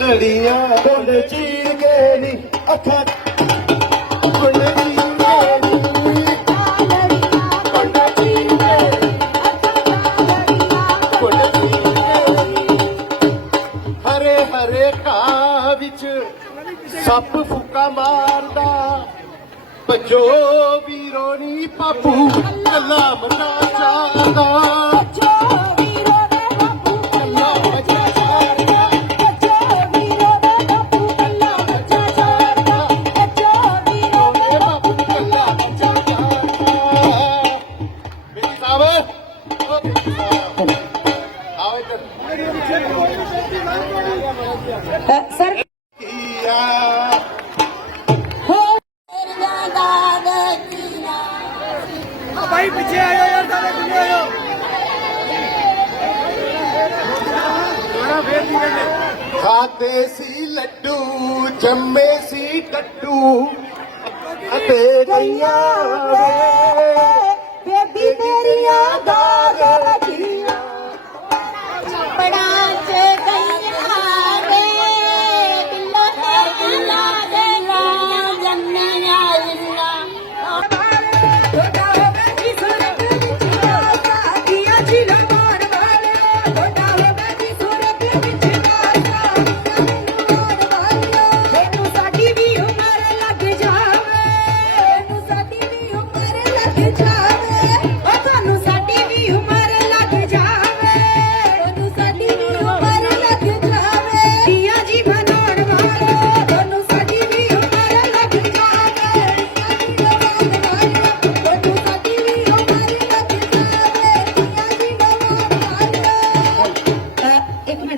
ਕਲੀਆਂ ਬੋਲ ਚੀਰ ਕੇ ਨੀ ਅੱਖਾਂ ਹਰੇ ਹਰੇ ਘਾਹ ਵਿੱਚ ਮਾਰਦਾ। ਭਜੋ ਵੀਰੋ ਨੀ ਪਾਪੂ ਕੱਲਾ ਮਨਾ ਚਾਹਦਾ। Uh, सर हाँ भाई पीछे आयो यार सारे पीछे आयो खाते सी लड्डू जमे सी टट्टू अते बेबी याद यादा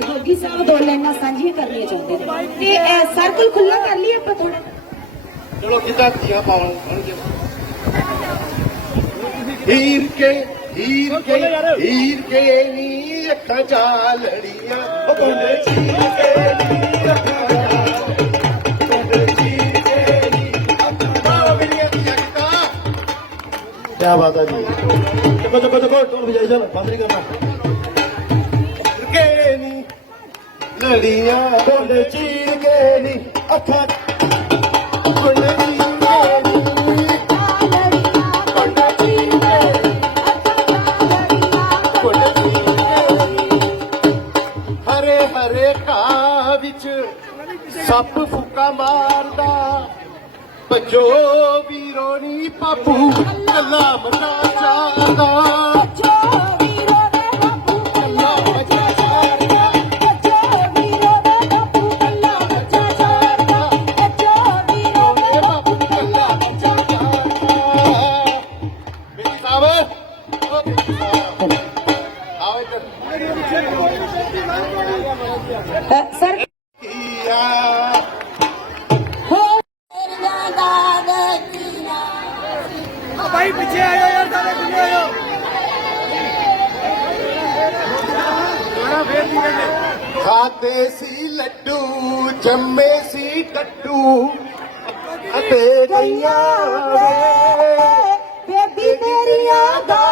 ਜੋਗੀ ਸਾਹਿਬ ਦੋ ਲਾਈਨਾਂ ਸਾਂਝੀਆਂ ਕਰਨੀਆਂ ਚਾਹੁੰਦੇ ਨੇ। ਤੇ ਸਰਕਲ ਖੁੱਲਾ ਕਰ ਲਈ ਆਪਾਂ ਥੋੜਾ ਚਲੋ ਕਿਦਾਂ ਧੀਆਂ ਪਾਉਣਗੇ ਹੀਰ ਕੇ ਹੀਰ ਕੇ ਹੀਰ ਕੇ ਨੀ ਅੱਖਾਂ ਚਾਲੜੀਆਂ। ਉਹ ਬੋਲੇ ਚੀਰ ਕੇ ਨੀ ਅੱਖਾਂ ਕਿਆ ਬਾਤ ਹੈ ਜੀ। ਦੇਖੋ ਦੇਖੋ ਦੇਖੋ ਢੋਲ ਵਜਾਈ ਚੱਲ ਬੰਦ ਨਹੀਂ ਕਰਨਾ। ਉਂਗਲੀਆਂ ਬੋਲ ਚੀਰ ਹਰੇ ਹਰੇ ਘਾਹ ਵਿੱਚ ਸੱਪ ਫੁੱਕਾ ਮਾਰਦਾ। ਭਜੋ ਵੀਰੋ ਨੀ ਪਾਪੂ ਕੱਲਾ ਮਨਾ ਚਾਹਦਾ। सर। हाँ भाई पीछे आयो यार सारे आयो खाते सी लड्डू जमे सी टट्टू अते बेबी याद यादा